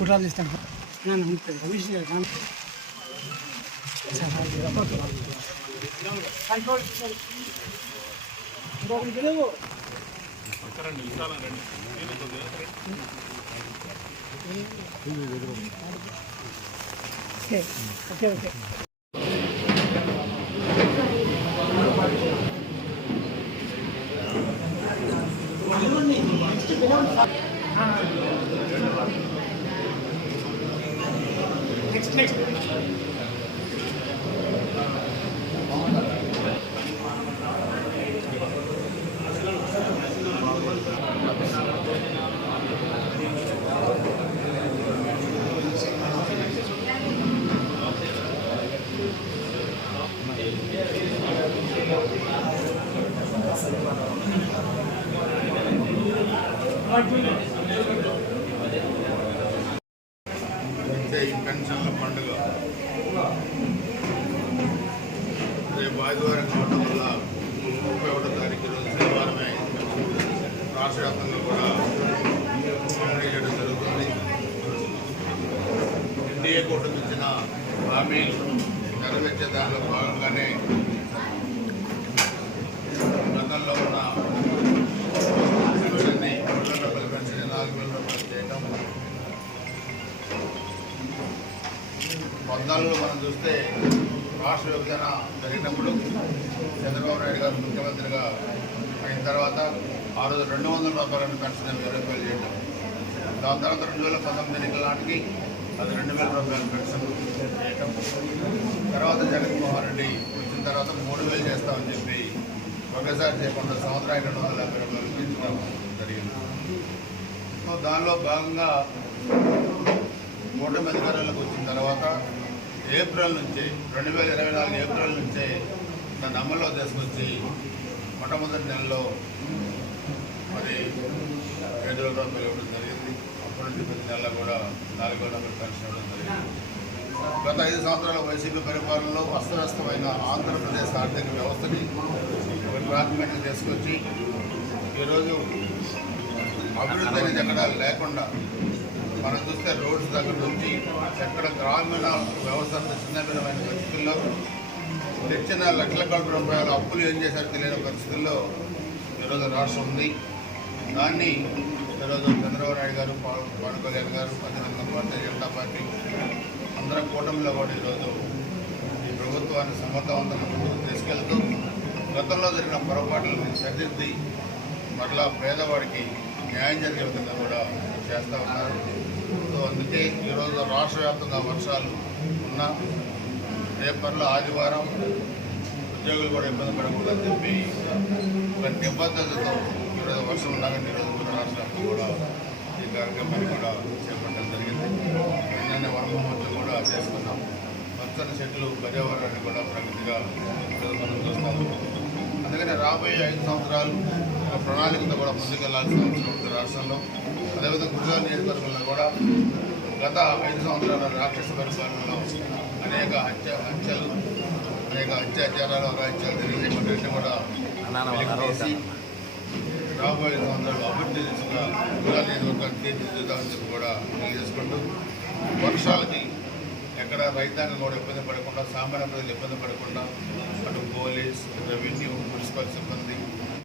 ఫోటోలు తీస్తాను okay okay next ఈ పెన్షన్ల పండుగ రేపు ఆదివారం కావడం వల్ల 31వ తారీఖు రోజు శనివారమే రాష్ట్ర వ్యాప్తంగా కూడా పంపిణీ చేయడం జరుగుతుంది. ఎన్డీఏ కూటమి ఇచ్చిన హామీలు నెరవేర్చే దానిలో భాగంగానే గతంలో ఉన్న పెన్షన్ని 3,000 రూపాయల పెన్షన్ 4,000 రూపాయలు చేయడం. 14లో మనం చూస్తే రాష్ట్ర విభజన జరిగినప్పుడు చంద్రబాబు నాయుడు గారు ముఖ్యమంత్రిగా అయిన తర్వాత ఆ రోజు 200 రూపాయలను పెన్షన్ 1000 రూపాయలు చేయడం. దాని తర్వాత 2019 ఎన్నికల నాటికి అది 2,000 రూపాయల పెన్షన్ చేయటం. తర్వాత జగన్మోహన్ రెడ్డి వచ్చిన తర్వాత 3,000 చేస్తామని చెప్పి ఒకేసారి చేయకుండా సంవత్సరానికి 250 రూపాయలు పెంచడం జరిగింది. సో దానిలో భాగంగా కూటమి అధికారంలోకి వచ్చిన తర్వాత ఏప్రిల్ నుంచి 2024 ఏప్రిల్ నుంచే దాన్ని అమల్లో తీసుకొచ్చి మొట్టమొదటి నెలలో మరి 7,000 రూపాయలు ఇవ్వడం జరిగింది. అప్పటి నుంచి ప్రతి నెలలో కూడా 4,000 రూపాయలు పెన్షన్ ఇవ్వడం జరిగింది. గత 5 సంవత్సరాల వైసీపీ పరిపాలనలో అస్తవ్యస్తమైన ఆంధ్రప్రదేశ్ ఆర్థిక వ్యవస్థని ఒక ప్రాథమికంగా తీసుకొచ్చి ఈరోజు అభివృద్ధి అనేది ఎక్కడ లేకుండా మనం చూస్తే రోడ్స్ దగ్గర నుంచి ఎక్కడ గ్రామీణ వ్యవస్థ చిన్నమైన పరిస్థితుల్లో తెచ్చిన లక్షల కోట్ల రూపాయల అప్పులు ఏం చేశారో తెలియని పరిస్థితుల్లో ఈరోజు రాష్ట్రం ఉంది. దాన్ని ఈరోజు చంద్రబాబు నాయుడు గారు, పవన్ కళ్యాణ్ గారు, అదేవిధంగా భారతీయ జనతా పార్టీ అందరం కూటమిలో కూడా ఈరోజు ఈ ప్రభుత్వాన్ని సమర్థవంతంగా ముందుకు తీసుకెళ్తూ గతంలో జరిగిన పొరపాట్లను సరిదిద్ది మరలా పేదవాడికి న్యాయం జరిగే విధంగా కూడా చేస్తూ ఉన్నారు. సో అందుకే ఈరోజు రాష్ట్ర వ్యాప్తంగా వర్షాలు ఉన్నా రేపట్లో ఆదివారం ఉద్యోగులు కూడా ఇబ్బంది పడకూడదని చెప్పి ఒక నిబద్ధతతో ఈరోజు వర్షం ఉండగానే ఈరోజు కూడా రాష్ట్ర వ్యాప్తంగా కూడా ఈ కార్యక్రమాన్ని కూడా చేపట్టడం జరిగింది. నిన్ననే వనమహోత్సవం కూడా చేసుకున్నాం. పచ్చని చెట్లు పర్యావరణాన్ని కూడా ప్రగతిగా మనం చూస్తాము. అందుకని రాబోయే 5 సంవత్సరాలు ఒక ప్రణాళికతో కూడా ముందుకెళ్లాల్సిన అవసరం ఉంది రాష్ట్రంలో. అదేవిధంగా గుజరాత్ నియోజకవర్గంలో కూడా గత 5 సంవత్సరాల రాక్షస పరిపాలనలో అనేక హత్యలు అనేక అత్యాచారాలు అఘాయిత్యాలు జరిగిన కూడా చేసి రాబోయే సంవత్సరాలు అభివృద్ధి దిశగా గుజరాత్ నియోజకవర్గాన్ని తీర్చిదిద్దామని చెప్పి కూడా తెలియజేసుకుంటూ వర్షాలకి ఎక్కడ రైతాంగం కూడా ఇబ్బంది పడకుండా, సామాన్య ప్రజలు ఇబ్బంది పడకుండా అటు పోలీస్, రెవెన్యూ, మున్సిపల్ సిబ్బంది